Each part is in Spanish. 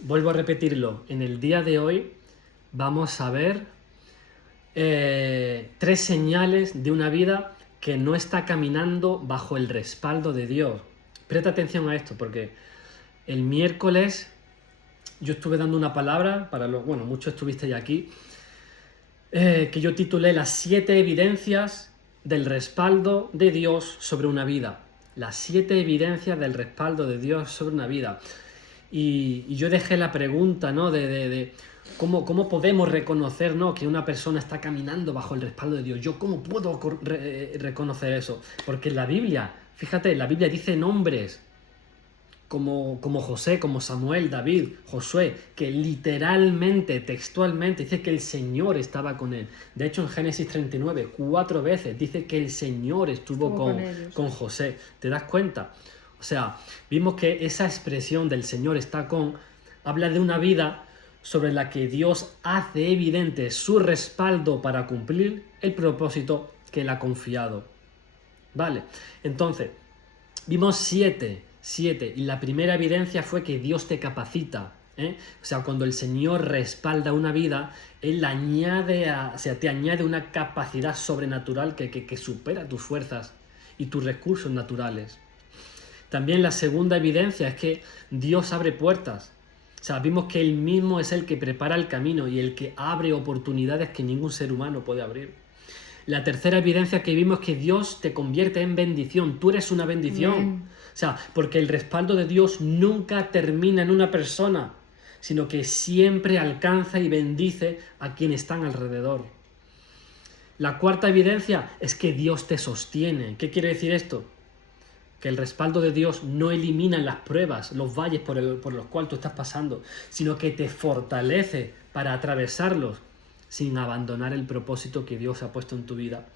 vuelvo a repetirlo, en el día de hoy vamos a ver 3 señales de una vida que no está caminando bajo el respaldo de Dios. Presta atención a esto, porque el miércoles yo estuve dando una palabra, bueno, muchos estuvisteis aquí, que yo titulé las 7 evidencias del respaldo de Dios sobre una vida. Las 7 evidencias del respaldo de Dios sobre una vida. Y yo dejé la pregunta, ¿no? de cómo podemos reconocer, ¿no?, que una persona está caminando bajo el respaldo de Dios. Yo, ¿cómo puedo reconocer eso? Porque en la Biblia, fíjate, la Biblia dice nombres como José, como Samuel, David, Josué, que literalmente, textualmente, dice que el Señor estaba con él. De hecho, en Génesis 39, 4 veces dice que el Señor estuvo con José. ¿Te das cuenta? O sea, vimos que esa expresión del Señor está con, habla de una vida sobre la que Dios hace evidente su respaldo para cumplir el propósito que Él ha confiado. Vale, entonces, vimos 7, y la primera evidencia fue que Dios te capacita. O sea, cuando el Señor respalda una vida, Él te añade una capacidad sobrenatural que supera tus fuerzas y tus recursos naturales. También la segunda evidencia es que Dios abre puertas. O sea, vimos que Él mismo es el que prepara el camino y el que abre oportunidades que ningún ser humano puede abrir. La tercera evidencia que vimos es que Dios te convierte en bendición. Tú eres una bendición. O sea, porque el respaldo de Dios nunca termina en una persona, sino que siempre alcanza y bendice a quienes están alrededor. La cuarta evidencia es que Dios te sostiene. ¿Qué quiere decir esto? Que el respaldo de Dios no elimina las pruebas, los valles por los cuales tú estás pasando, sino que te fortalece para atravesarlos sin abandonar el propósito que Dios ha puesto en tu vida.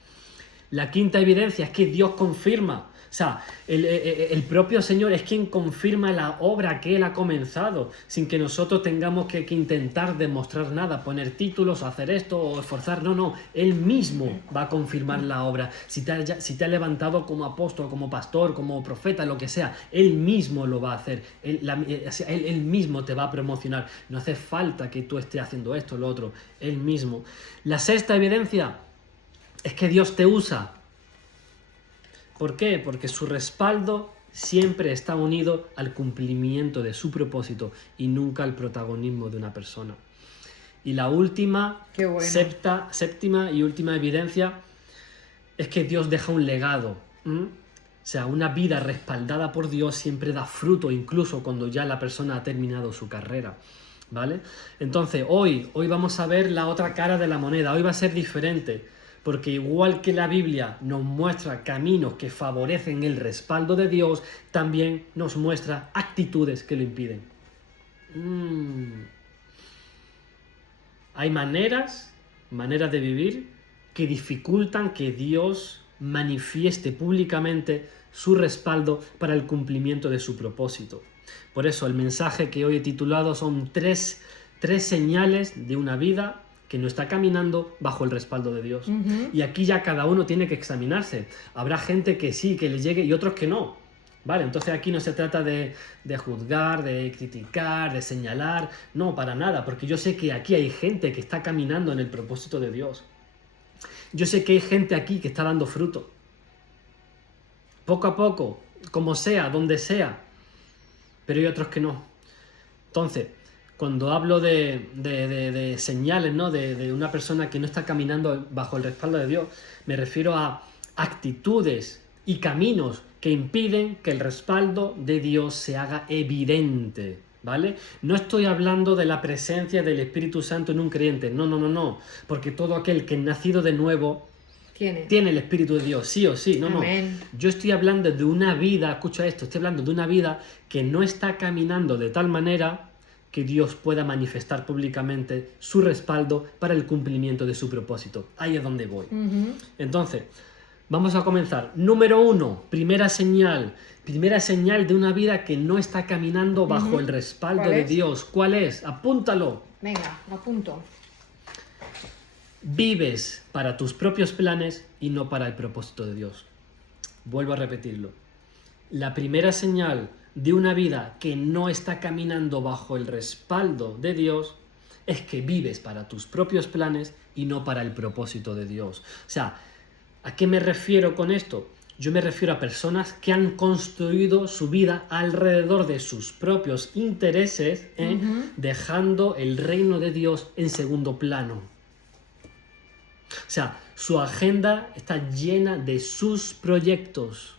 La quinta evidencia es que Dios confirma. O sea, el propio Señor es quien confirma la obra que Él ha comenzado, sin que nosotros tengamos que intentar demostrar nada, poner títulos, hacer esto o esforzar. No, Él mismo va a confirmar la obra. Si te ha levantado como apóstol, como pastor, como profeta, lo que sea, Él mismo lo va a hacer. Él mismo te va a promocionar. No hace falta que tú estés haciendo esto o lo otro. Él mismo. La sexta evidencia es que Dios te usa. ¿Por qué? Porque su respaldo siempre está unido al cumplimiento de su propósito y nunca al protagonismo de una persona. Y la última, séptima y última evidencia es que Dios deja un legado. O sea, una vida respaldada por Dios siempre da fruto, incluso cuando ya la persona ha terminado su carrera. ¿Vale? Entonces, hoy vamos a ver la otra cara de la moneda. Hoy va a ser diferente. Porque igual que la Biblia nos muestra caminos que favorecen el respaldo de Dios, también nos muestra actitudes que lo impiden. Hay maneras de vivir que dificultan que Dios manifieste públicamente su respaldo para el cumplimiento de su propósito. Por eso el mensaje que hoy he titulado son tres señales de una vida que no está caminando bajo el respaldo de Dios. Y aquí ya cada uno tiene que examinarse. Habrá gente que sí, que le llegue, y otros que no. ¿Vale? Entonces aquí no se trata de juzgar, de criticar, de señalar. No, para nada, porque yo sé que aquí hay gente que está caminando en el propósito de Dios. Yo sé que hay gente aquí que está dando fruto. Poco a poco, como sea, donde sea. Pero hay otros que no. Entonces, cuando hablo de señales, ¿no?, de una persona que no está caminando bajo el respaldo de Dios, me refiero a actitudes y caminos que impiden que el respaldo de Dios se haga evidente, ¿vale? No estoy hablando de la presencia del Espíritu Santo en un creyente, no, porque todo aquel que es nacido de nuevo tiene el Espíritu de Dios, sí o sí, no. Yo estoy hablando de una vida, escucha esto, estoy hablando de una vida que no está caminando de tal manera que Dios pueda manifestar públicamente su respaldo para el cumplimiento de su propósito. Ahí es donde voy. Entonces, vamos a comenzar. Número 1, primera señal de una vida que no está caminando bajo el respaldo de Dios. ¿Cuál es? Apúntalo. Venga, lo apunto. Vives para tus propios planes y no para el propósito de Dios. Vuelvo a repetirlo. La primera señal de una vida que no está caminando bajo el respaldo de Dios es que vives para tus propios planes y no para el propósito de Dios. O sea, ¿a qué me refiero con esto? Yo me refiero a personas que han construido su vida alrededor de sus propios intereses, dejando el reino de Dios en segundo plano. O sea, su agenda está llena de sus proyectos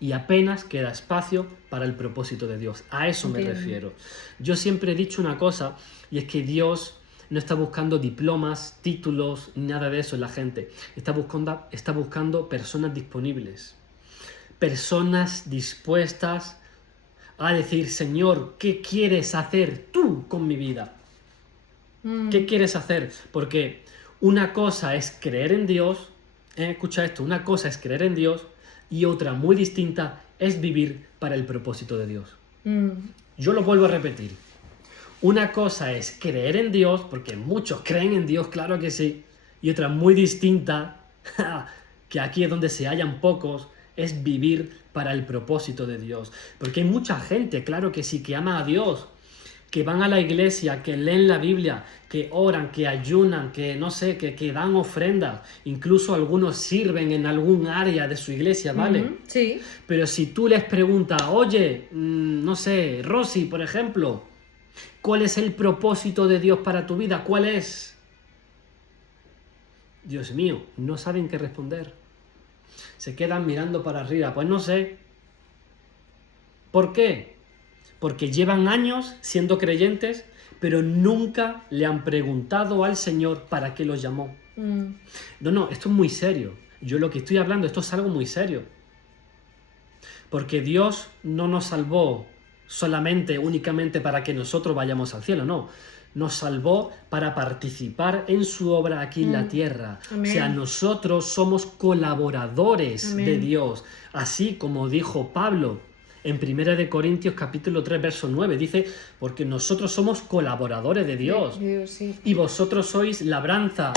y apenas queda espacio para el propósito de Dios. A eso me refiero. Yo siempre he dicho una cosa, y es que Dios no está buscando diplomas, títulos, nada de eso en la gente. Está buscando personas disponibles. Personas dispuestas a decir, Señor, ¿qué quieres hacer tú con mi vida? ¿Qué quieres hacer? Porque una cosa es creer en Dios, escucha esto, una cosa es creer en Dios y otra muy distinta es vivir para el propósito de Dios. Yo lo vuelvo a repetir. Una cosa es creer en Dios, porque muchos creen en Dios, claro que sí, y otra muy distinta, que aquí es donde se hallan pocos, es vivir para el propósito de Dios. Porque hay mucha gente, claro que sí, que ama a Dios, que van a la iglesia, que leen la Biblia, que oran, que ayunan, que no sé, que dan ofrendas, incluso algunos sirven en algún área de su iglesia, ¿vale? Sí. Pero si tú les preguntas, oye, no sé, Rosy, por ejemplo, ¿cuál es el propósito de Dios para tu vida? ¿Cuál es? Dios mío, no saben qué responder. Se quedan mirando para arriba. Pues no sé. ¿Por qué? Porque llevan años siendo creyentes, pero nunca le han preguntado al Señor para qué los llamó. No, esto es muy serio. Yo lo que estoy hablando, esto es algo muy serio. Porque Dios no nos salvó únicamente para que nosotros vayamos al cielo, no. Nos salvó para participar en su obra aquí en la tierra. Amén. O sea, nosotros somos colaboradores Amén. de Dios. Así como dijo Pablo en 1 Corintios capítulo 3, verso 9, dice, porque nosotros somos colaboradores de Dios. Sí. Y vosotros sois labranza,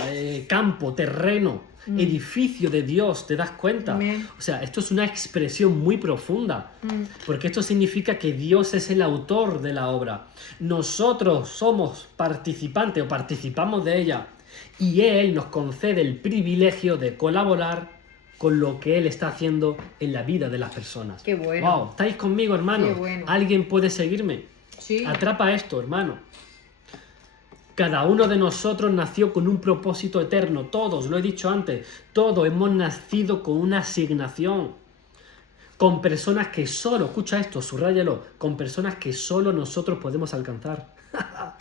campo, terreno, edificio de Dios, ¿te das cuenta? Amén. O sea, esto es una expresión muy profunda, porque esto significa que Dios es el autor de la obra. Nosotros somos participantes o participamos de ella, y Él nos concede el privilegio de colaborar con lo que Él está haciendo en la vida de las personas. Qué bueno. Wow, ¿estáis conmigo, hermano? Qué bueno. ¿Alguien puede seguirme? Sí. Atrapa esto, hermano. Cada uno de nosotros nació con un propósito eterno. Todos, lo he dicho antes, todos hemos nacido con una asignación. Con personas que solo, escucha esto, subráyalo, con personas que solo nosotros podemos alcanzar.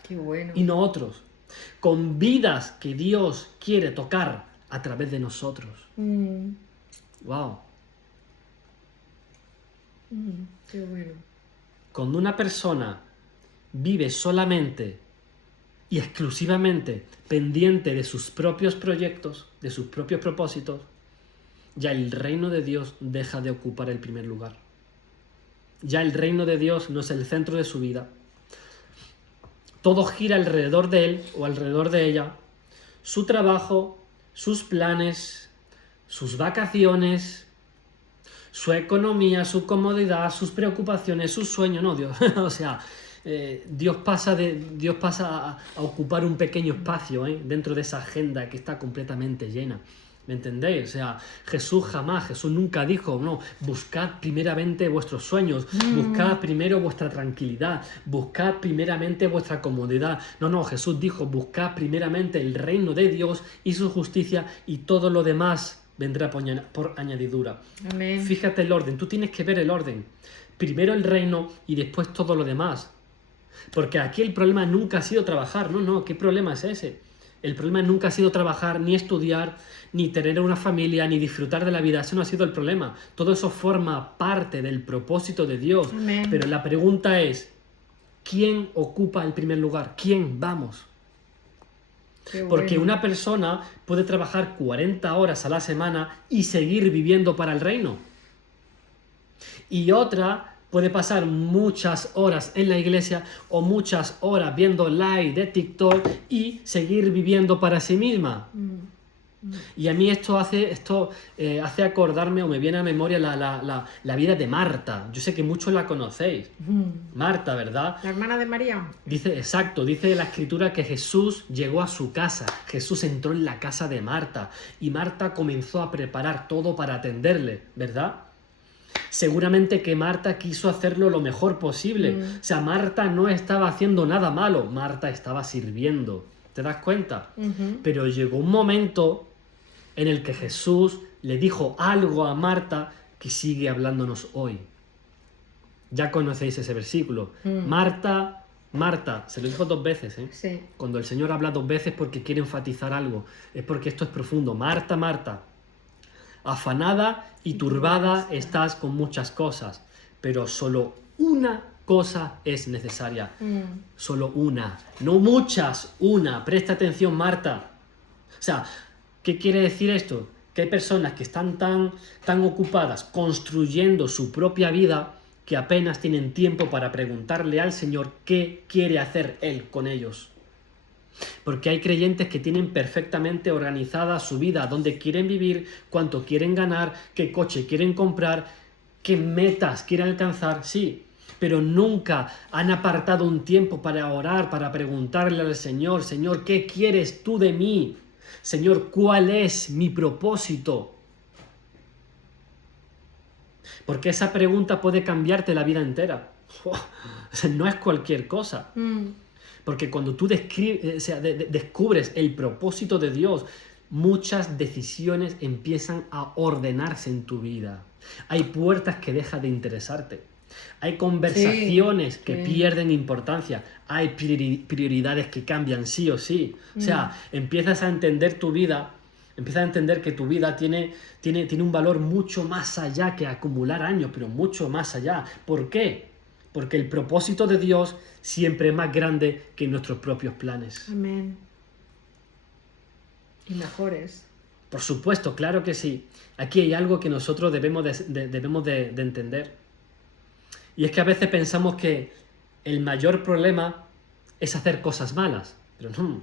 Qué bueno. Y no otros. Con vidas que Dios quiere tocar a través de nosotros. Wow. Qué bueno. Cuando una persona vive solamente y exclusivamente pendiente de sus propios proyectos, de sus propios propósitos, ya el reino de Dios deja de ocupar el primer lugar. Ya el reino de Dios no es el centro de su vida. Todo gira alrededor de él o alrededor de ella. Su trabajo, sus planes, sus vacaciones, su economía, su comodidad, sus preocupaciones, sus sueños. No, Dios, o sea, Dios pasa a ocupar un pequeño espacio dentro de esa agenda que está completamente llena. ¿Me entendéis? O sea, Jesús nunca dijo, no, buscad primeramente vuestros sueños, buscad primero vuestra tranquilidad, buscad primeramente vuestra comodidad. No, Jesús dijo, buscad primeramente el reino de Dios y su justicia y todo lo demás vendrá por añadidura. Amén. Fíjate el orden, tú tienes que ver el orden. Primero el reino y después todo lo demás. Porque aquí el problema nunca ha sido trabajar, no, ¿qué problema es ese? El problema nunca ha sido trabajar, ni estudiar, ni tener una familia, ni disfrutar de la vida. Ese no ha sido el problema. Todo eso forma parte del propósito de Dios. Amén. Pero la pregunta es, ¿quién ocupa el primer lugar? ¿Quién vamos? Qué Porque bueno. una persona puede trabajar 40 horas a la semana y seguir viviendo para el reino. Y otra puede pasar muchas horas en la iglesia o muchas horas viendo live de TikTok y seguir viviendo para sí misma. Y a mí esto hace acordarme o me viene a memoria la vida de Marta. Yo sé que muchos la conocéis. Marta, ¿verdad? La hermana de María. Dice la escritura que Jesús llegó a su casa. Jesús entró en la casa de Marta y Marta comenzó a preparar todo para atenderle, ¿verdad? Seguramente que Marta quiso hacerlo lo mejor posible. O sea, Marta no estaba haciendo nada malo. Marta estaba sirviendo. ¿Te das cuenta? Pero llegó un momento en el que Jesús le dijo algo a Marta que sigue hablándonos hoy. Ya conocéis ese versículo. Marta, Marta, se lo dijo 2 veces, ¿eh? Sí. Cuando el Señor habla 2 veces porque quiere enfatizar algo, es porque esto es profundo. Marta, Marta, afanada y turbada estás con muchas cosas, pero solo una cosa es necesaria. Solo una, no muchas, una. Presta atención, Marta. O sea, ¿qué quiere decir esto? Que hay personas que están tan ocupadas construyendo su propia vida que apenas tienen tiempo para preguntarle al Señor qué quiere hacer Él con ellos. Porque hay creyentes que tienen perfectamente organizada su vida, dónde quieren vivir, cuánto quieren ganar, qué coche quieren comprar, qué metas quieren alcanzar, sí, pero nunca han apartado un tiempo para orar, para preguntarle al Señor, Señor, ¿qué quieres tú de mí? Señor, ¿cuál es mi propósito? Porque esa pregunta puede cambiarte la vida entera. No es cualquier cosa. Porque cuando tú descubres el propósito de Dios, muchas decisiones empiezan a ordenarse en tu vida. Hay puertas que dejan de interesarte. Hay conversaciones que pierden importancia. Hay prioridades que cambian sí o sí. O sea, empiezas a entender tu vida, empiezas a entender que tu vida tiene un valor mucho más allá que acumular años, pero mucho más allá. ¿Por qué? Porque el propósito de Dios siempre es más grande que nuestros propios planes. Amén. Y mejores. Por supuesto, claro que sí. Aquí hay algo que nosotros debemos de entender. Y es que a veces pensamos que el mayor problema es hacer cosas malas. Pero no.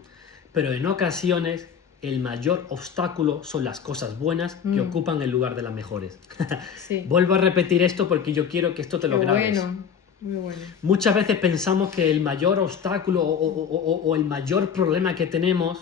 Pero en ocasiones el mayor obstáculo son las cosas buenas que ocupan el lugar de las mejores. Sí. Vuelvo a repetir esto porque yo quiero que esto te lo grabes. Bueno. Muy bueno. Muchas veces pensamos que el mayor obstáculo o el mayor problema que tenemos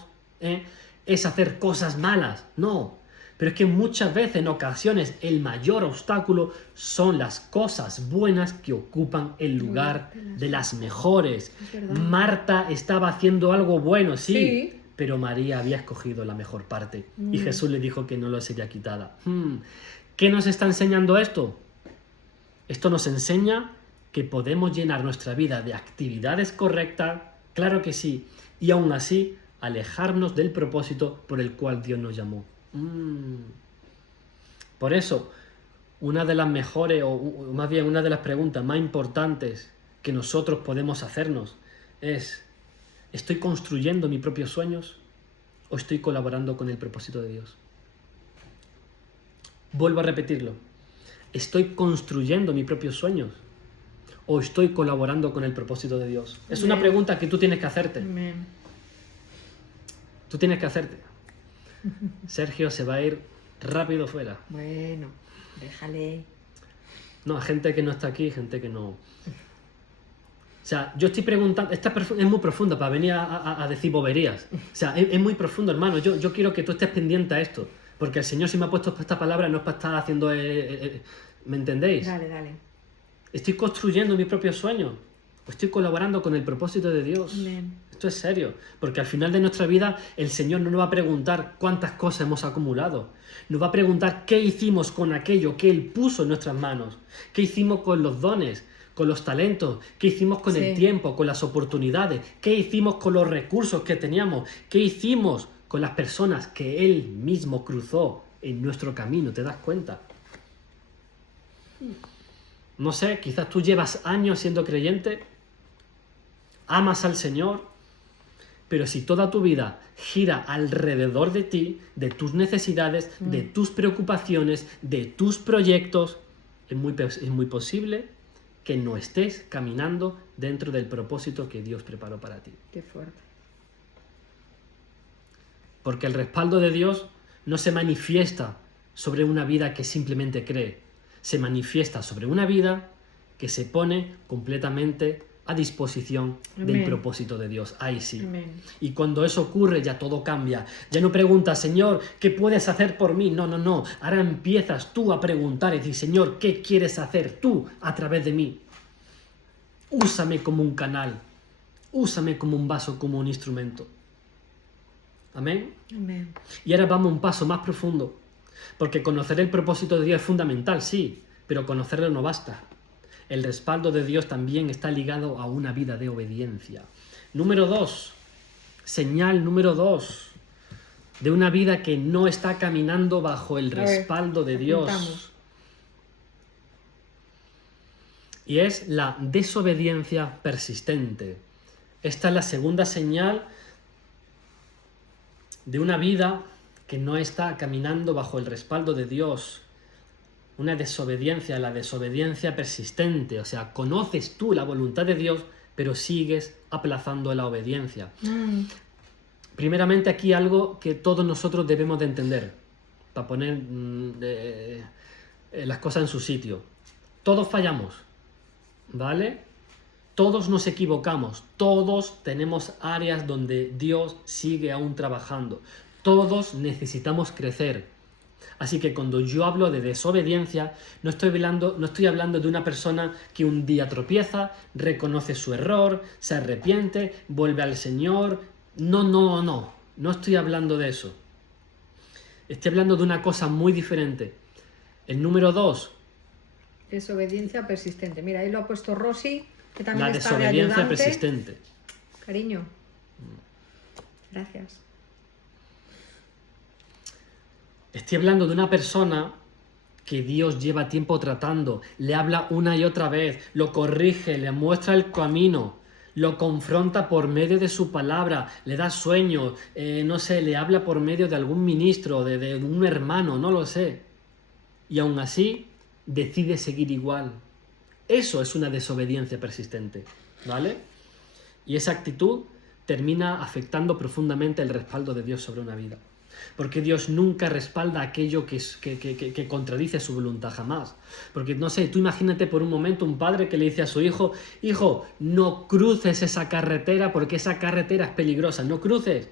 es hacer cosas malas. No, pero es que muchas veces, en ocasiones, el mayor obstáculo son las cosas buenas que ocupan el lugar de las mejores. Marta estaba haciendo algo bueno, sí, pero María había escogido la mejor parte y Jesús le dijo que no lo sería quitada. ¿Qué nos está enseñando esto? Esto nos enseña que podemos llenar nuestra vida de actividades correctas, claro que sí, y aún así alejarnos del propósito por el cual Dios nos llamó. Por eso, una de las mejores, o más bien una de las preguntas más importantes que nosotros podemos hacernos es: ¿estoy construyendo mis propios sueños o estoy colaborando con el propósito de Dios? Vuelvo a repetirlo. ¿Estoy construyendo mis propios sueños o estoy colaborando con el propósito de Dios? Es una pregunta que tú tienes que hacerte. Tú tienes que hacerte. Sergio se va a ir rápido fuera. Bueno, déjale. No, gente que no está aquí, gente que no. O sea, yo estoy preguntando, esta es muy profunda para venir a decir boberías. O sea, es muy profundo, hermano. Yo quiero que tú estés pendiente a esto. Porque el Señor, si me ha puesto esta palabra, no es para estar haciendo... ¿me entendéis? Dale. ¿Estoy construyendo mi propio sueño? ¿O estoy colaborando con el propósito de Dios? Amén. Esto es serio. Porque al final de nuestra vida, el Señor no nos va a preguntar cuántas cosas hemos acumulado. Nos va a preguntar qué hicimos con aquello que Él puso en nuestras manos. ¿Qué hicimos con los dones, con los talentos? ¿Qué hicimos con el tiempo, con las oportunidades? ¿Qué hicimos con los recursos que teníamos? ¿Qué hicimos con las personas que Él mismo cruzó en nuestro camino? ¿Te das cuenta? No sé, quizás tú llevas años siendo creyente, amas al Señor, pero si toda tu vida gira alrededor de ti, de tus necesidades, de tus preocupaciones, de tus proyectos, es muy posible que no estés caminando dentro del propósito que Dios preparó para ti. Qué fuerte. Porque el respaldo de Dios no se manifiesta sobre una vida que simplemente cree, se manifiesta sobre una vida que se pone completamente a disposición del Amén. propósito de Dios. Ahí sí. Amén. Y cuando eso ocurre ya todo cambia. Ya no preguntas, Señor, ¿qué puedes hacer por mí? No, no, no. Ahora empiezas tú a preguntar y decir, Señor, ¿qué quieres hacer tú a través de mí? Úsame como un canal. Úsame como un vaso, como un instrumento. Amén. Amén. Y ahora vamos un paso más profundo. Porque conocer el propósito de Dios es fundamental, sí, pero conocerlo no basta. El respaldo de Dios también está ligado a una vida de obediencia. Número 2, señal número 2, de una vida que no está caminando bajo el respaldo de Dios. Apuntamos. Y es la desobediencia persistente. Esta es la segunda señal de una vida que no está caminando bajo el respaldo de Dios. Una desobediencia, la desobediencia persistente. O sea, conoces tú la voluntad de Dios, pero sigues aplazando la obediencia. Primeramente aquí algo que todos nosotros debemos de entender, para poner las cosas en su sitio. Todos fallamos, ¿vale? Todos nos equivocamos, todos tenemos áreas donde Dios sigue aún trabajando. Todos necesitamos crecer. Así que cuando yo hablo de desobediencia, no estoy hablando de una persona que un día tropieza, reconoce su error, se arrepiente, vuelve al Señor. No estoy hablando de eso. Estoy hablando de una cosa muy diferente. El número 2. Desobediencia persistente. Mira, ahí lo ha puesto Rosy, que también La está de desobediencia ayudante. persistente. Cariño. Gracias. Estoy hablando de una persona que Dios lleva tiempo tratando, le habla una y otra vez, lo corrige, le muestra el camino, lo confronta por medio de su palabra, le da sueños, no sé, le habla por medio de algún ministro, de un hermano, no lo sé. Y aún así decide seguir igual. Eso es una desobediencia persistente, ¿vale? Y esa actitud termina afectando profundamente el respaldo de Dios sobre una vida. Porque Dios nunca respalda aquello que contradice su voluntad, jamás. Porque, no sé, tú imagínate por un momento un padre que le dice a su hijo, hijo, no cruces esa carretera porque esa carretera es peligrosa, no cruces.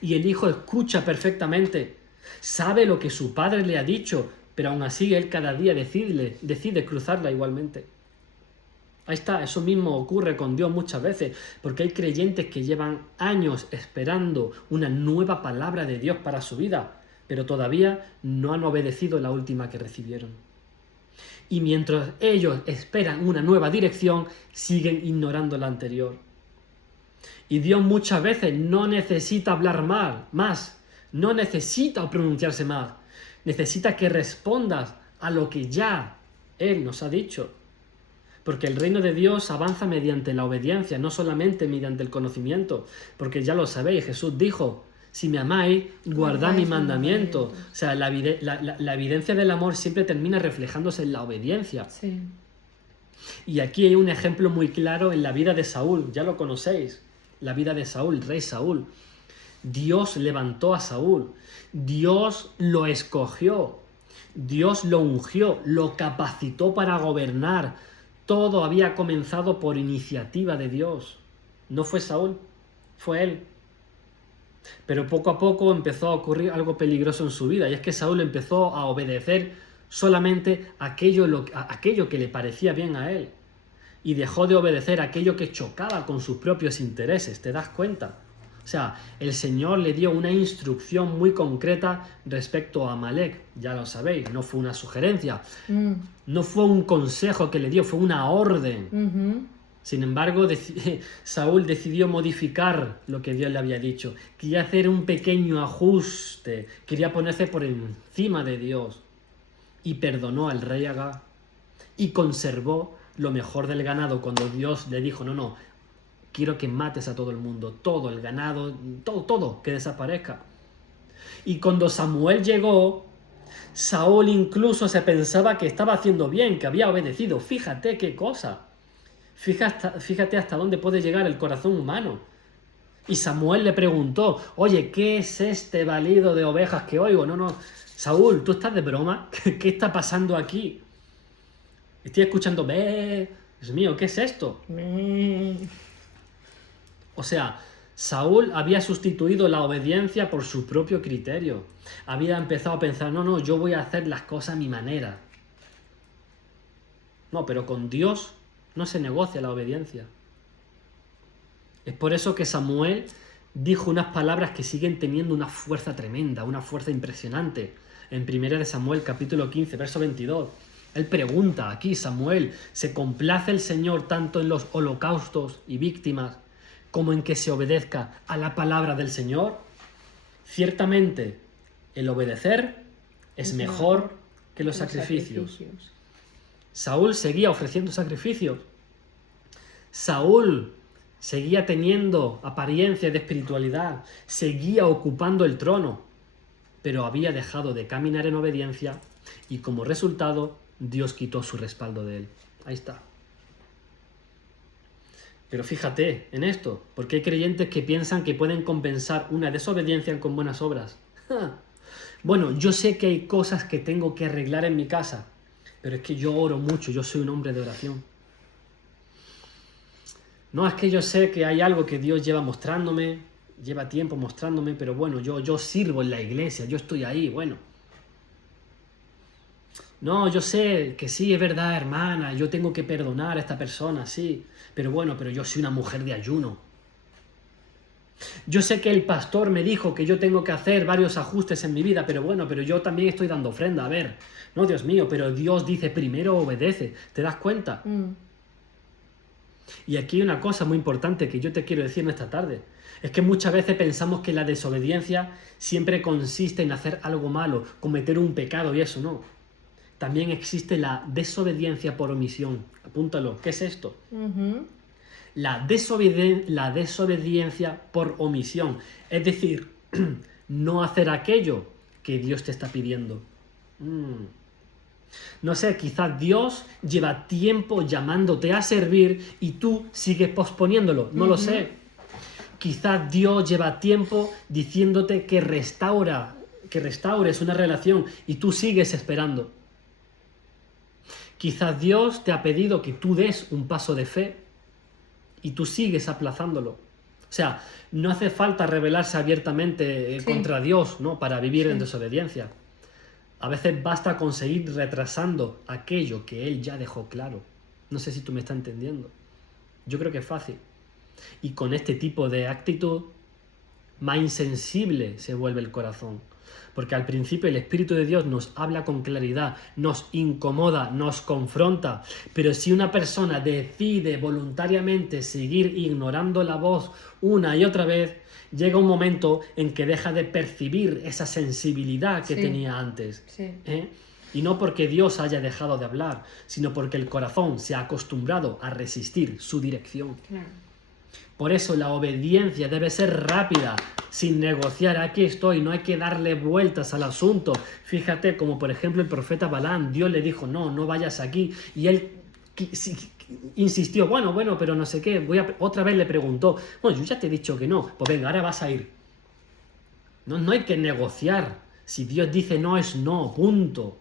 Y el hijo escucha perfectamente, sabe lo que su padre le ha dicho, pero aún así él cada día decide cruzarla igualmente. Ahí está, eso mismo ocurre con Dios muchas veces, porque hay creyentes que llevan años esperando una nueva palabra de Dios para su vida, pero todavía no han obedecido la última que recibieron. Y mientras ellos esperan una nueva dirección, siguen ignorando la anterior. Y Dios muchas veces no necesita hablar más, no necesita pronunciarse más, necesita que respondas a lo que ya Él nos ha dicho. Porque el reino de Dios avanza mediante la obediencia, no solamente mediante el conocimiento. Porque ya lo sabéis, Jesús dijo, si me amáis, guardad mi mandamiento. O sea, la evidencia del amor siempre termina reflejándose en la obediencia. Sí. Y aquí hay un ejemplo muy claro en la vida de Saúl, ya lo conocéis. La vida de Saúl, rey Saúl. Dios levantó a Saúl. Dios lo escogió. Dios lo ungió, lo capacitó para gobernar. Todo había comenzado por iniciativa de Dios. No fue Saúl, fue él. Pero poco a poco empezó a ocurrir algo peligroso en su vida, y es que Saúl empezó a obedecer solamente aquello que le parecía bien a él, y dejó de obedecer aquello que chocaba con sus propios intereses. ¿Te das cuenta? O sea, el Señor le dio una instrucción muy concreta respecto a Amalek, ya lo sabéis, no fue una sugerencia, no fue un consejo que le dio, fue una orden. Sin embargo, Saúl decidió modificar lo que Dios le había dicho, quería hacer un pequeño ajuste, quería ponerse por encima de Dios, y perdonó al rey Agag, y conservó lo mejor del ganado cuando Dios le dijo, no, quiero que mates a todo el mundo, todo el ganado, todo, que desaparezca. Y cuando Samuel llegó, Saúl incluso se pensaba que estaba haciendo bien, que había obedecido. Fíjate qué cosa. Fíjate hasta dónde puede llegar el corazón humano. Y Samuel le preguntó, oye, ¿qué es este balido de ovejas que oigo? No, no, Saúl, ¿tú estás de broma? ¿Qué está pasando aquí? Estoy escuchando, ve, Dios mío, ¿qué es esto? O sea, Saúl había sustituido la obediencia por su propio criterio. Había empezado a pensar, no, no, yo voy a hacer las cosas a mi manera. No, pero con Dios no se negocia la obediencia. Es por eso que Samuel dijo unas palabras que siguen teniendo una fuerza tremenda, una fuerza impresionante. En 1 de Samuel, capítulo 15, verso 22. Él pregunta aquí, Samuel, ¿se complace el Señor tanto en los holocaustos y víctimas como en que se obedezca a la palabra del Señor? Ciertamente, el obedecer es mejor que los sacrificios. Saúl seguía ofreciendo sacrificios. Saúl seguía teniendo apariencia de espiritualidad, seguía ocupando el trono, pero había dejado de caminar en obediencia y como resultado Dios quitó su respaldo de él. Ahí está. Pero fíjate en esto, porque hay creyentes que piensan que pueden compensar una desobediencia con buenas obras. Bueno, yo sé que hay cosas que tengo que arreglar en mi casa, pero es que yo oro mucho, yo soy un hombre de oración. No, es que yo sé que hay algo que Dios lleva mostrándome, lleva tiempo mostrándome, pero bueno, yo sirvo en la iglesia, yo estoy ahí, bueno. No, yo sé que sí, es verdad, hermana, yo tengo que perdonar a esta persona, sí, pero bueno, pero yo soy una mujer de ayuno. Yo sé que el pastor me dijo que yo tengo que hacer varios ajustes en mi vida, pero bueno, pero yo también estoy dando ofrenda, a ver. No, Dios mío, pero Dios dice primero obedece, ¿te das cuenta? Y aquí hay una cosa muy importante que yo te quiero decir en esta tarde. Es que muchas veces pensamos que la desobediencia siempre consiste en hacer algo malo, cometer un pecado y eso no. También existe la desobediencia por omisión. Apúntalo. ¿Qué es esto? La desobediencia por omisión. Es decir, no hacer aquello que Dios te está pidiendo. No sé, quizás Dios lleva tiempo llamándote a servir y tú sigues posponiéndolo. No lo sé. Quizás Dios lleva tiempo diciéndote que restaures una relación y tú sigues esperando. Quizás Dios te ha pedido que tú des un paso de fe y tú sigues aplazándolo. O sea, no hace falta rebelarse abiertamente contra Dios, ¿no? Para vivir en desobediencia. A veces basta con seguir retrasando aquello que Él ya dejó claro. No sé si tú me estás entendiendo. Yo creo que es fácil. Y con este tipo de actitud, más insensible se vuelve el corazón. Porque al principio el Espíritu de Dios nos habla con claridad, nos incomoda, nos confronta. Pero si una persona decide voluntariamente seguir ignorando la voz una y otra vez, llega un momento en que deja de percibir esa sensibilidad que tenía antes. Y no porque Dios haya dejado de hablar, sino porque el corazón se ha acostumbrado a resistir su dirección. Por eso la obediencia debe ser rápida, sin negociar. Aquí estoy, no hay que darle vueltas al asunto. Fíjate, como por ejemplo el profeta Balaam, Dios le dijo, no vayas aquí. Y él insistió, bueno, pero no sé qué. Otra vez le preguntó, bueno, yo ya te he dicho que no, pues venga, ahora vas a ir. No hay que negociar. Si Dios dice no, es no, punto.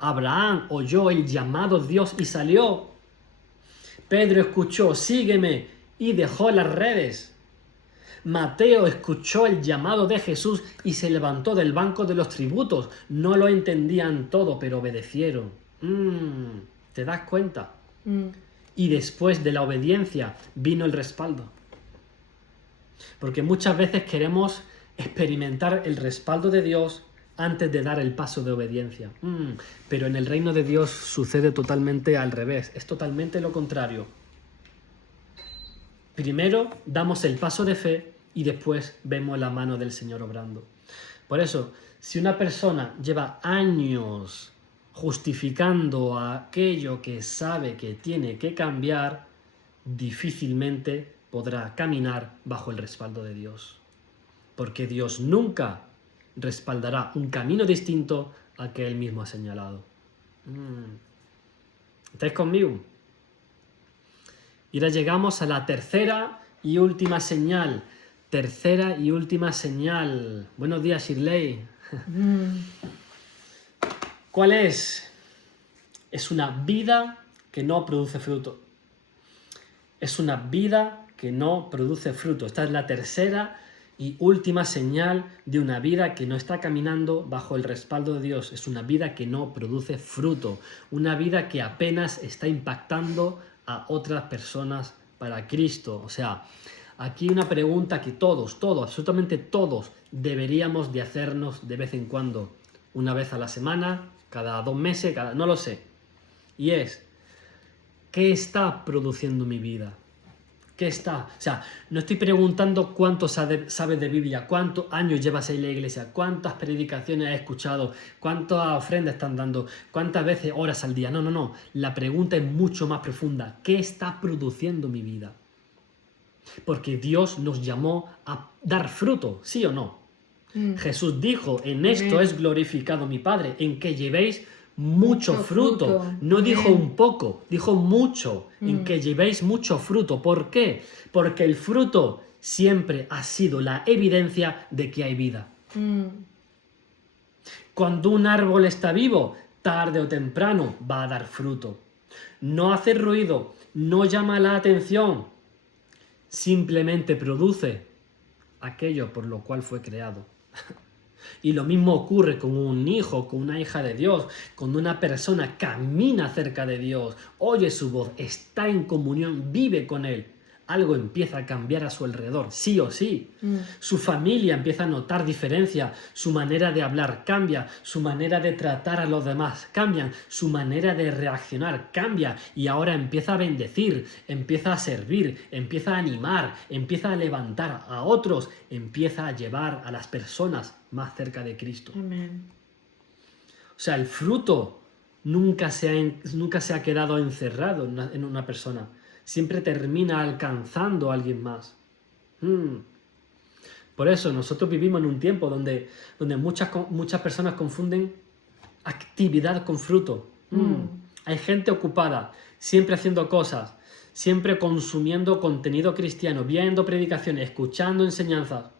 Abraham oyó el llamado de Dios y salió. Pedro escuchó, sígueme, y dejó las redes. Mateo escuchó el llamado de Jesús y se levantó del banco de los tributos. No lo entendían todo, pero obedecieron. ¿Te das cuenta? Y después de la obediencia vino el respaldo. Porque muchas veces queremos experimentar el respaldo de Dios antes de dar el paso de obediencia. Pero en el reino de Dios sucede totalmente al revés. Es totalmente lo contrario. Primero damos el paso de fe y después vemos la mano del Señor obrando. Por eso, si una persona lleva años justificando aquello que sabe que tiene que cambiar, difícilmente podrá caminar bajo el respaldo de Dios. Porque Dios nunca respaldará un camino distinto al que Él mismo ha señalado. ¿Estáis conmigo? Y ahora llegamos a la tercera y última señal. Tercera y última señal. Buenos días, Shirley. ¿Cuál es? Es una vida que no produce fruto. Es una vida que no produce fruto. Esta es la tercera y última señal de una vida que no está caminando bajo el respaldo de Dios. Es una vida que no produce fruto. Una vida que apenas está impactando a otras personas para Cristo. O sea, aquí una pregunta que todos, absolutamente todos deberíamos de hacernos de vez en cuando. Una vez a la semana, cada 2 meses, no lo sé. Y es, ¿qué está produciendo mi vida? ¿Qué está? O sea, no estoy preguntando cuánto sabes de Biblia, cuántos años llevas en la iglesia, cuántas predicaciones has escuchado, cuántas ofrendas están dando, cuántas veces horas al día. No. La pregunta es mucho más profunda. ¿Qué está produciendo mi vida? Porque Dios nos llamó a dar fruto, ¿sí o no? Jesús dijo, en esto es glorificado mi Padre, en que llevéis mucho fruto. No dijo un poco, dijo mucho, en que llevéis mucho fruto. ¿Por qué? Porque el fruto siempre ha sido la evidencia de que hay vida. Cuando un árbol está vivo, tarde o temprano va a dar fruto. No hace ruido, no llama la atención, simplemente produce aquello por lo cual fue creado. Y lo mismo ocurre con un hijo, con una hija de Dios, cuando una persona camina cerca de Dios, oye su voz, está en comunión, vive con Él. Algo empieza a cambiar a su alrededor, sí o sí. Su familia empieza a notar diferencia, su manera de hablar cambia, su manera de tratar a los demás cambia, su manera de reaccionar cambia y ahora empieza a bendecir, empieza a servir, empieza a animar, empieza a levantar a otros, empieza a llevar a las personas más cerca de Cristo. Amén. O sea, el fruto nunca se ha quedado encerrado en una persona. Siempre termina alcanzando a alguien más. Por eso nosotros vivimos en un tiempo donde muchas personas confunden actividad con fruto. Hay gente ocupada, siempre haciendo cosas, siempre consumiendo contenido cristiano, viendo predicaciones, escuchando enseñanzas.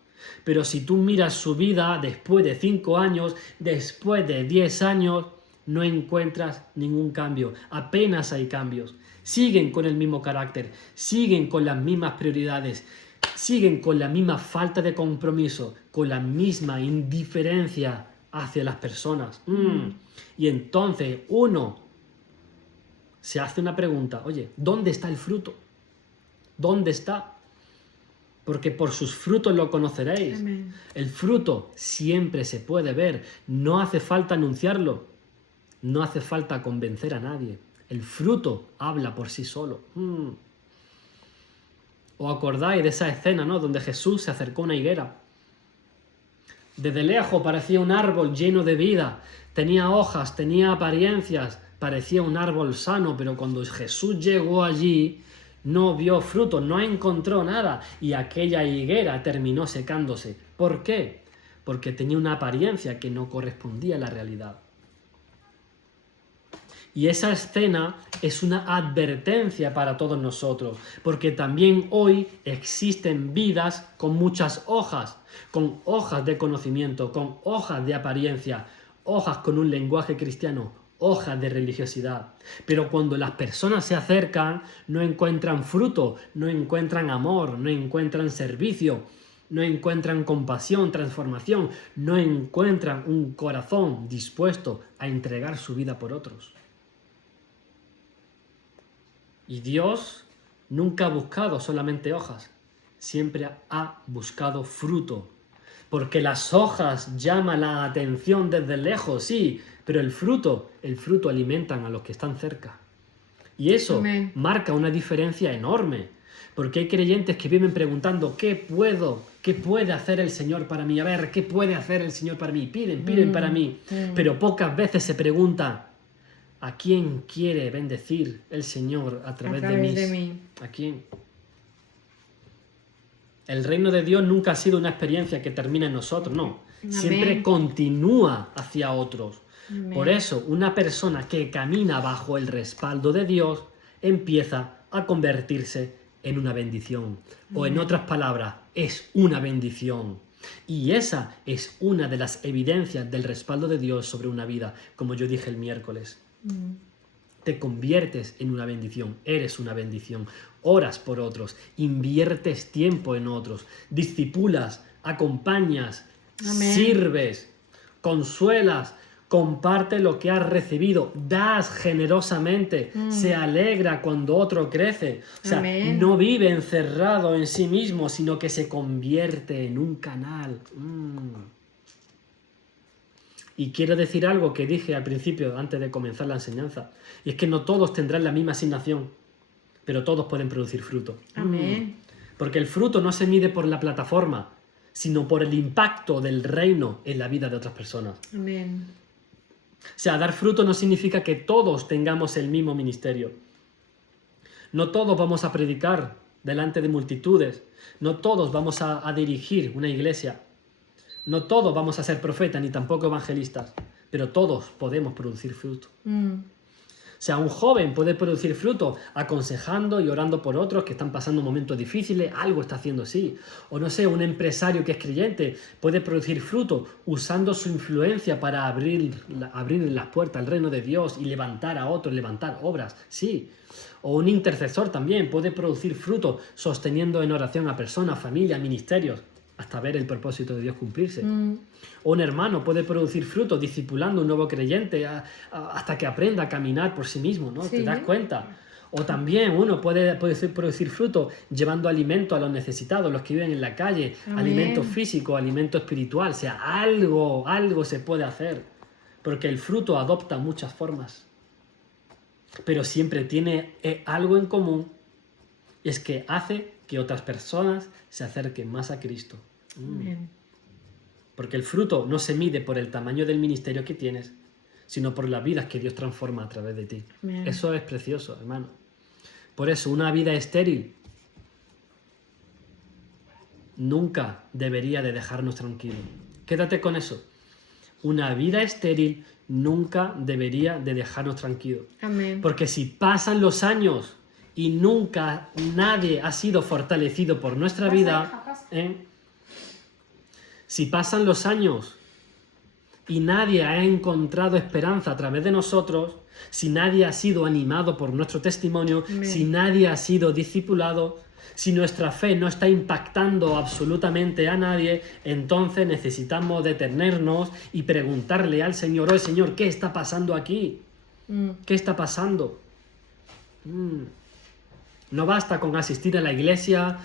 Pero si tú miras su vida después de 5 años, después de 10 años, no encuentras ningún cambio. Apenas hay cambios. Siguen con el mismo carácter, siguen con las mismas prioridades, siguen con la misma falta de compromiso, con la misma indiferencia hacia las personas. Y entonces uno se hace una pregunta, oye, ¿dónde está el fruto? ¿Dónde está? Porque por sus frutos lo conoceréis. Amén. El fruto siempre se puede ver, no hace falta anunciarlo, no hace falta convencer a nadie. El fruto habla por sí solo. ¿Os acordáis de esa escena, ¿no? Donde Jesús se acercó a una higuera? Desde lejos parecía un árbol lleno de vida. Tenía hojas, tenía apariencias. Parecía un árbol sano, pero cuando Jesús llegó allí, no vio fruto, no encontró nada. Y aquella higuera terminó secándose. ¿Por qué? Porque tenía una apariencia que no correspondía a la realidad. Y esa escena es una advertencia para todos nosotros, porque también hoy existen vidas con muchas hojas, con hojas de conocimiento, con hojas de apariencia, hojas con un lenguaje cristiano, hojas de religiosidad. Pero cuando las personas se acercan, no encuentran fruto, no encuentran amor, no encuentran servicio, no encuentran compasión, transformación, no encuentran un corazón dispuesto a entregar su vida por otros. Y Dios nunca ha buscado solamente hojas, siempre ha buscado fruto. Porque las hojas llaman la atención desde lejos, sí, pero el fruto alimentan a los que están cerca. Y eso marca una diferencia enorme. Porque hay creyentes que viven preguntando, ¿qué puede hacer el Señor para mí? A ver, ¿qué puede hacer el Señor para mí? Piden para mí. Pero pocas veces se preguntan, ¿a quién quiere bendecir el Señor a través de mí? ¿A quién? El reino de Dios nunca ha sido una experiencia que termina en nosotros, no. Amén. Siempre continúa hacia otros. Amén. Por eso, una persona que camina bajo el respaldo de Dios empieza a convertirse en una bendición. O en otras palabras, es una bendición. Y esa es una de las evidencias del respaldo de Dios sobre una vida, como yo dije el miércoles. Te conviertes en una bendición, eres una bendición, oras por otros, inviertes tiempo en otros, discipulas, acompañas, Amén. sirves, consuelas, comparte lo que has recibido, das generosamente, se alegra cuando otro crece. O sea, Amén. no vive encerrado en sí mismo, sino que se convierte en un canal. Y quiero decir algo que dije al principio, antes de comenzar la enseñanza, y es que no todos tendrán la misma asignación, pero todos pueden producir fruto. Amén. Porque el fruto no se mide por la plataforma, sino por el impacto del reino en la vida de otras personas. Amén. O sea, dar fruto no significa que todos tengamos el mismo ministerio. No todos vamos a predicar delante de multitudes. No todos vamos a dirigir una iglesia. No todos vamos a ser profetas ni tampoco evangelistas. Pero todos podemos producir fruto. O sea, un joven puede producir fruto aconsejando y orando por otros que están pasando momentos difíciles, algo está haciendo así. O no sé, un empresario que es creyente puede producir fruto usando su influencia para abrir las puertas al reino de Dios y levantar a otros, levantar obras, sí. O un intercesor también puede producir fruto sosteniendo en oración a personas, familias, ministerios, hasta ver el propósito de Dios cumplirse. O un hermano puede producir fruto discipulando un nuevo creyente hasta que aprenda a caminar por sí mismo, ¿no? Sí. ¿Te das cuenta? O también uno puede producir fruto llevando alimento a los necesitados, los que viven en la calle, Amén. alimento físico, alimento espiritual. O sea, algo se puede hacer. Porque el fruto adopta muchas formas. Pero siempre tiene algo en común. Y es que hace que otras personas se acerquen más a Cristo. Amén. Porque el fruto no se mide por el tamaño del ministerio que tienes, sino por las vidas que Dios transforma a través de ti. Amén. Eso es precioso, hermano. Por eso, una vida estéril nunca debería de dejarnos tranquilos. Quédate con eso. Una vida estéril nunca debería de dejarnos tranquilos. Amén. Porque si pasan los años y nunca nadie ha sido fortalecido por nuestra vida, si pasan los años y nadie ha encontrado esperanza a través de nosotros, si nadie ha sido animado por nuestro testimonio, Amén. si nadie ha sido discipulado, si nuestra fe no está impactando absolutamente a nadie, entonces necesitamos detenernos y preguntarle al Señor: oye, Señor, ¿qué está pasando aquí? ¿Qué está pasando? No basta con asistir a la iglesia,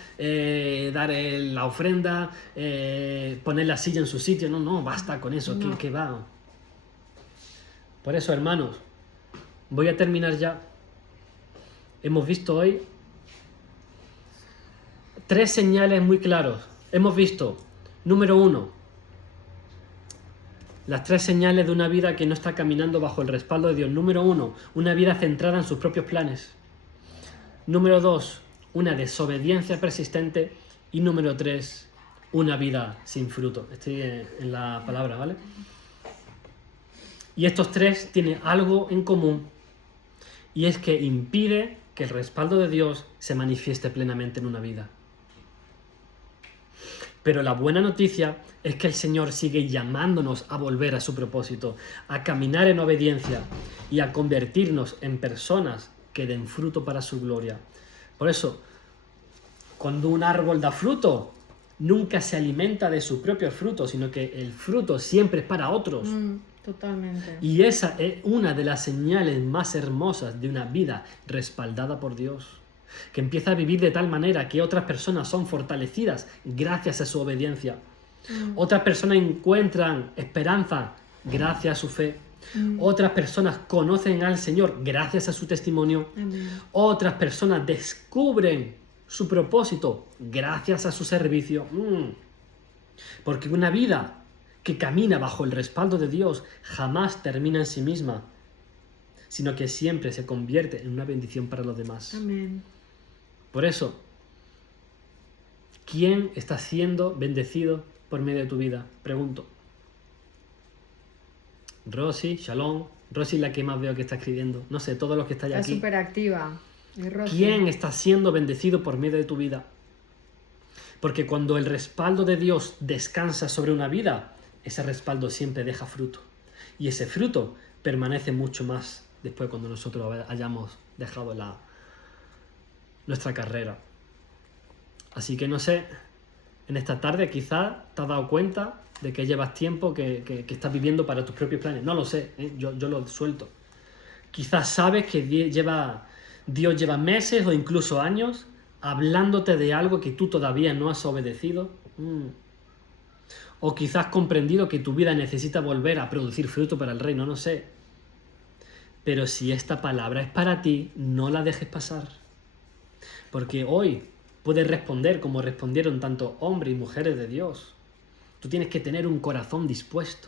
dar la ofrenda, poner la silla en su sitio. No, basta con eso. No. ¿Qué va? Por eso, hermanos, voy a terminar ya. Hemos visto hoy 3 señales muy claros. Hemos visto, número 1, las 3 señales de una vida que no está caminando bajo el respaldo de Dios. Número 1, una vida centrada en sus propios planes. Número 2, una desobediencia persistente. Y número 3, una vida sin fruto. Estoy en la palabra, ¿vale? Y estos 3 tienen algo en común, y es que impide que el respaldo de Dios se manifieste plenamente en una vida. Pero la buena noticia es que el Señor sigue llamándonos a volver a su propósito, a caminar en obediencia y a convertirnos en personas que den fruto para su gloria. Por eso, cuando un árbol da fruto, nunca se alimenta de su propio fruto, sino que el fruto siempre es para otros. Totalmente. Y esa es una de las señales más hermosas de una vida respaldada por Dios, que empieza a vivir de tal manera que otras personas son fortalecidas gracias a su obediencia. Otras personas encuentran esperanza gracias a su fe. Otras personas conocen al Señor gracias a su testimonio. Amén. Otras personas descubren su propósito gracias a su servicio. Porque una vida que camina bajo el respaldo de Dios jamás termina en sí misma, sino que siempre se convierte en una bendición para los demás. Amén. Por eso, ¿quién está siendo bendecido por medio de tu vida? Pregunto. Rosy, Shalom. Rosy es la que más veo que está escribiendo. No sé, todos los que estáis Está aquí. súper activa. Y Rosy. ¿Quién está siendo bendecido por medio de tu vida? Porque cuando el respaldo de Dios descansa sobre una vida, ese respaldo siempre deja fruto. Y ese fruto permanece mucho más después cuando nosotros hayamos dejado nuestra carrera. Así que no sé, en esta tarde quizás te has dado cuenta de que llevas tiempo que estás viviendo para tus propios planes. No lo sé, yo lo suelto. Quizás sabes que Dios lleva meses o incluso años hablándote de algo que tú todavía no has obedecido. O quizás has comprendido que tu vida necesita volver a producir fruto para el reino, no sé. Pero si esta palabra es para ti, no la dejes pasar. Porque hoy puedes responder como respondieron tanto hombres y mujeres de Dios. Tú tienes que tener un corazón dispuesto.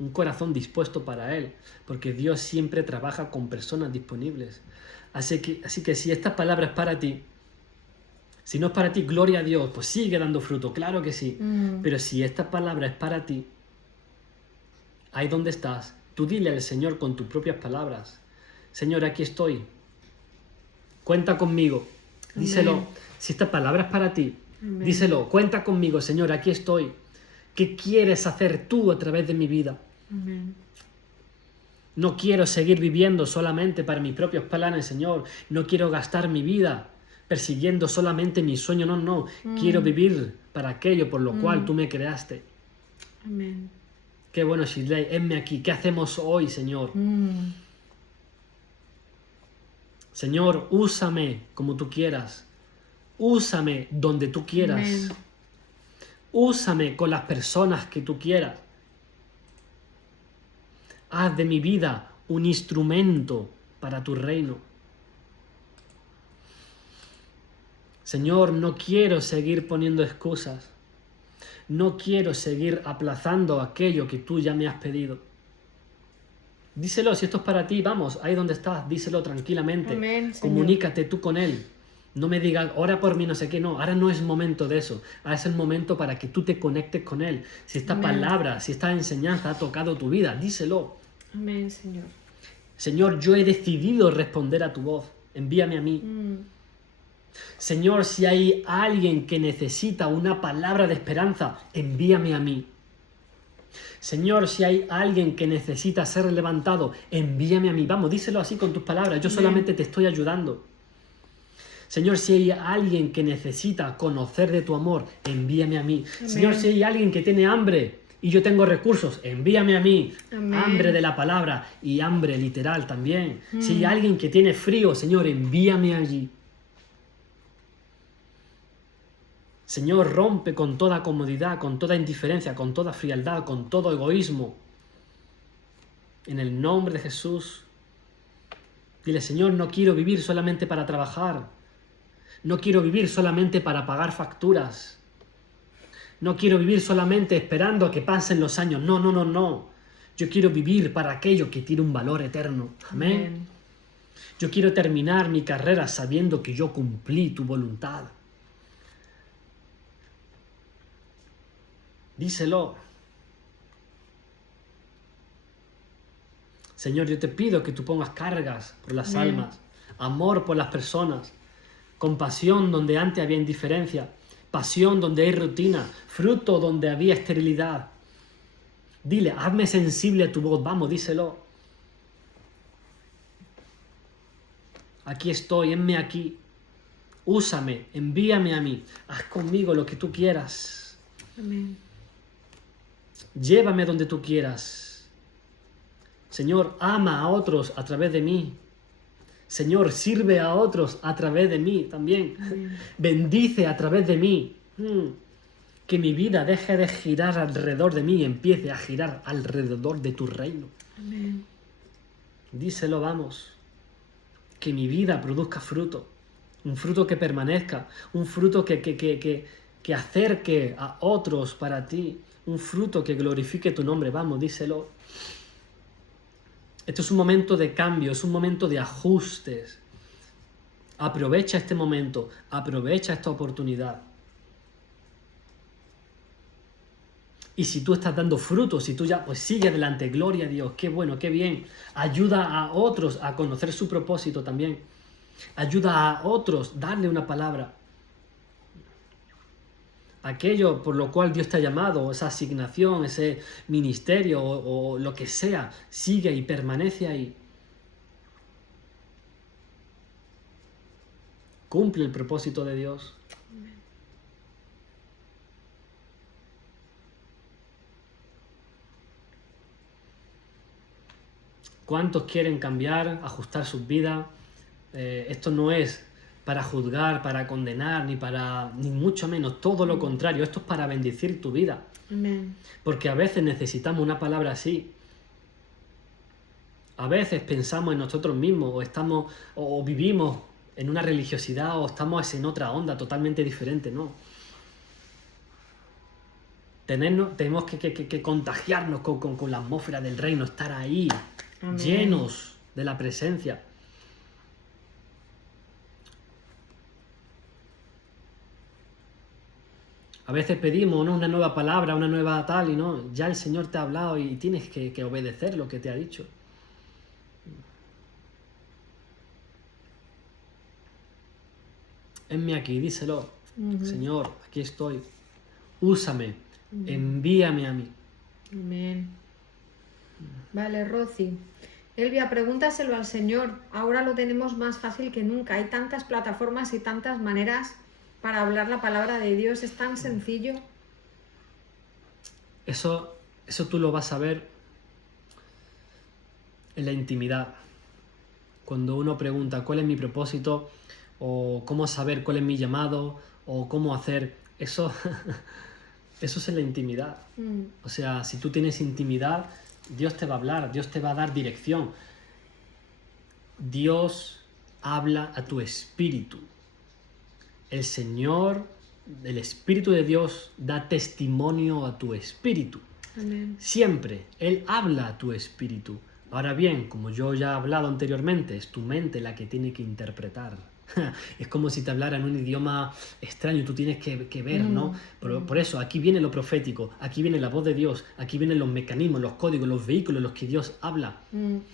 Un corazón dispuesto para Él. Porque Dios siempre trabaja con personas disponibles. Así que si esta palabra es para ti, si no es para ti, gloria a Dios, pues sigue dando fruto, claro que sí. Pero si esta palabra es para ti, ahí donde estás, tú dile al Señor con tus propias palabras: Señor, aquí estoy. Cuenta conmigo. Díselo. Amén. Si esta palabra es para ti, Amén. díselo. Cuenta conmigo, Señor, aquí estoy. ¿Qué quieres hacer tú a través de mi vida? Amén. No quiero seguir viviendo solamente para mis propios planes, Señor. No quiero gastar mi vida persiguiendo solamente mi sueño. No. Quiero vivir para aquello por lo cual tú me creaste. Amén. Qué bueno, Shirley. Heme aquí. ¿Qué hacemos hoy, Señor? Señor, úsame como tú quieras. Úsame donde tú quieras. Amén. Úsame con las personas que tú quieras. Haz de mi vida un instrumento para tu reino. Señor, no quiero seguir poniendo excusas. No quiero seguir aplazando aquello que tú ya me has pedido. Díselo, si esto es para ti, vamos, ahí donde estás, díselo tranquilamente. Amén, Señor. Comunícate tú con Él. No me digas, ora por mí, no sé qué, no. Ahora no es momento de eso. Ahora es el momento para que tú te conectes con Él. Si esta Amén. palabra, si esta enseñanza ha tocado tu vida, díselo. Amén, Señor. Señor, yo he decidido responder a tu voz. Envíame a mí. Señor, si hay alguien que necesita una palabra de esperanza, envíame a mí. Señor, si hay alguien que necesita ser levantado, envíame a mí. Vamos, díselo así con tus palabras. Yo solamente te estoy ayudando. Señor, si hay alguien que necesita conocer de tu amor, envíame a mí. Amén. Señor, si hay alguien que tiene hambre y yo tengo recursos, envíame a mí. Amén. Hambre de la palabra y hambre literal también. Si hay alguien que tiene frío, Señor, envíame allí. Señor, rompe con toda comodidad, con toda indiferencia, con toda frialdad, con todo egoísmo. En el nombre de Jesús. Dile, Señor, no quiero vivir solamente para trabajar. No quiero vivir solamente para pagar facturas. No quiero vivir solamente esperando a que pasen los años. No. Yo quiero vivir para aquello que tiene un valor eterno. Amén. Yo quiero terminar mi carrera sabiendo que yo cumplí tu voluntad. Díselo. Señor, yo te pido que tú pongas cargas por las Amén. almas, amor por las personas, compasión donde antes había indiferencia, pasión donde hay rutina, fruto donde había esterilidad. Dile, hazme sensible a tu voz, vamos, díselo. Aquí estoy, henme aquí. Úsame, envíame a mí, haz conmigo lo que tú quieras. Amén. Llévame donde tú quieras. Señor, ama a otros a través de mí. Señor, sirve a otros a través de mí también. Amén. Bendice a través de mí. Que mi vida deje de girar alrededor de mí y empiece a girar alrededor de tu reino. Amén. Díselo, vamos. Que mi vida produzca fruto. Un fruto que permanezca. Un fruto que acerque a otros para ti. Un fruto que glorifique tu nombre. Vamos, díselo. Esto es un momento de cambio, es un momento de ajustes. Aprovecha este momento, aprovecha esta oportunidad. Y si tú estás dando frutos, si tú ya, pues sigue adelante, gloria a Dios, qué bueno, qué bien. Ayuda a otros a conocer su propósito también. Ayuda a otros, darle una palabra. Aquello por lo cual Dios te ha llamado, esa asignación, ese ministerio o lo que sea, sigue y permanece ahí. Cumple el propósito de Dios. ¿Cuántos quieren cambiar, ajustar sus vidas? Esto no es para juzgar, para condenar, ni mucho menos, todo lo contrario. Esto es para bendecir tu vida. Amén. Porque a veces necesitamos una palabra así. A veces pensamos en nosotros mismos, o vivimos en una religiosidad, o estamos en otra onda totalmente diferente, ¿no? Tenemos que contagiarnos con la atmósfera del reino, estar ahí, Amén. llenos de la presencia. A veces pedimos, ¿no?, una nueva palabra, una nueva tal, y no, ya el Señor te ha hablado y tienes que obedecer lo que te ha dicho. Enme aquí, díselo. Señor, aquí estoy. Úsame, envíame a mí. Amén. Vale, Rosy. Elvia, pregúntaselo al Señor. Ahora lo tenemos más fácil que nunca. Hay tantas plataformas y tantas maneras para hablar la palabra de Dios. Es tan sencillo. Eso tú lo vas a ver en la intimidad. Cuando uno pregunta cuál es mi propósito, o cómo saber cuál es mi llamado, o cómo hacer eso, eso es en la intimidad. O sea, si tú tienes intimidad, Dios te va a hablar, Dios te va a dar dirección. Dios habla a tu espíritu. El Señor, el Espíritu de Dios, da testimonio a tu espíritu. Amén. Siempre, Él habla a tu espíritu. Ahora bien, como yo ya he hablado anteriormente, es tu mente la que tiene que interpretar. Es como si te hablara en un idioma extraño, tú tienes que ver, ¿no? Por eso, aquí viene lo profético, aquí viene la voz de Dios, aquí vienen los mecanismos, los códigos, los vehículos, los que Dios habla.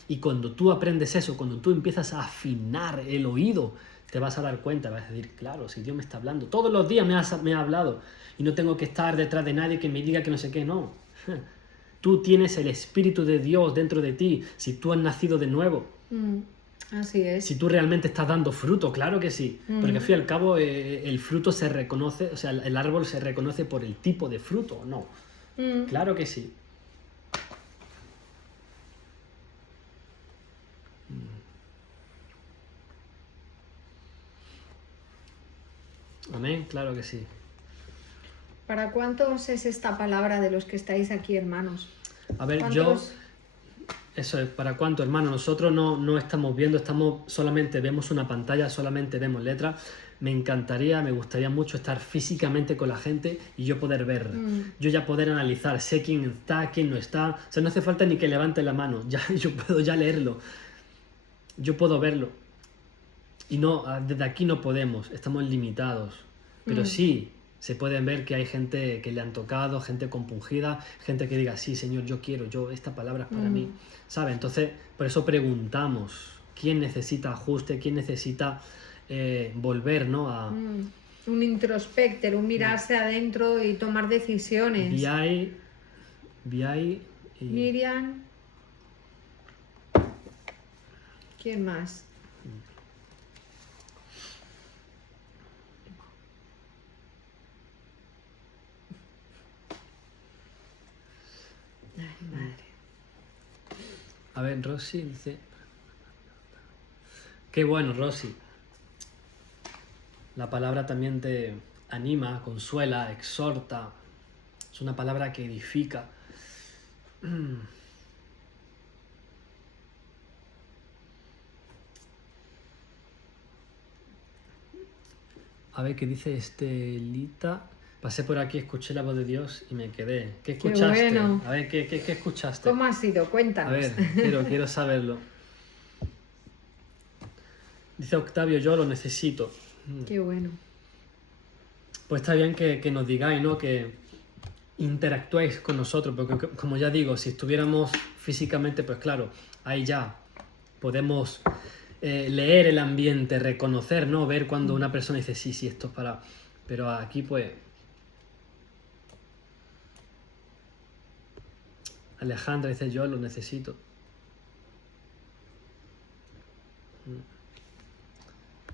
Y cuando tú aprendes eso, cuando tú empiezas a afinar el oído, te vas a dar cuenta, vas a decir, claro, si Dios me está hablando, todos los días me ha hablado, y no tengo que estar detrás de nadie que me diga que no sé qué, no. Tú tienes el Espíritu de Dios dentro de ti, si tú has nacido de nuevo. Así es. Si tú realmente estás dando fruto, claro que sí. Porque al fin y al cabo el fruto se reconoce, o sea, el árbol se reconoce por el tipo de fruto, ¿no? Claro que sí. Amén, claro que sí. ¿Para cuántos es esta palabra de los que estáis aquí, hermanos? A ver, ¿Cuántos? Eso es, ¿para cuánto, hermano? Nosotros no estamos viendo, solamente vemos una pantalla, solamente vemos letras. Me encantaría, me gustaría mucho estar físicamente con la gente y yo poder ver, yo ya poder analizar, sé quién está, quién no está. O sea, no hace falta ni que levante la mano, ya yo puedo ya leerlo, yo puedo verlo. Y no, desde aquí no podemos, estamos limitados. Pero sí, se pueden ver que hay gente que le han tocado, gente compungida, gente que diga, sí, Señor, yo quiero, esta palabra es para mí. ¿Sabe? Entonces, por eso preguntamos, ¿quién necesita ajuste? ¿Quién necesita volver, ¿no? Un introspector, un mirarse adentro y tomar decisiones. Viay y... Miriam. ¿Quién más? Ay, madre. A ver, Rosy dice... Qué bueno, Rosy. La palabra también te anima, consuela, exhorta. Es una palabra que edifica. A ver, ¿qué dice Estelita? Pasé por aquí, escuché la voz de Dios y me quedé. ¿Qué escuchaste? Qué bueno. A ver, ¿qué escuchaste? ¿Cómo ha sido? Cuéntanos. A ver, quiero saberlo. Dice Octavio, yo lo necesito. Qué bueno. Pues está bien que nos digáis, ¿no? Que interactuéis con nosotros, porque como ya digo, si estuviéramos físicamente, pues claro, ahí ya podemos leer el ambiente, reconocer, ¿no? Ver cuando una persona dice, sí, sí, esto es para... Pero aquí, pues... Alejandra dice, yo lo necesito.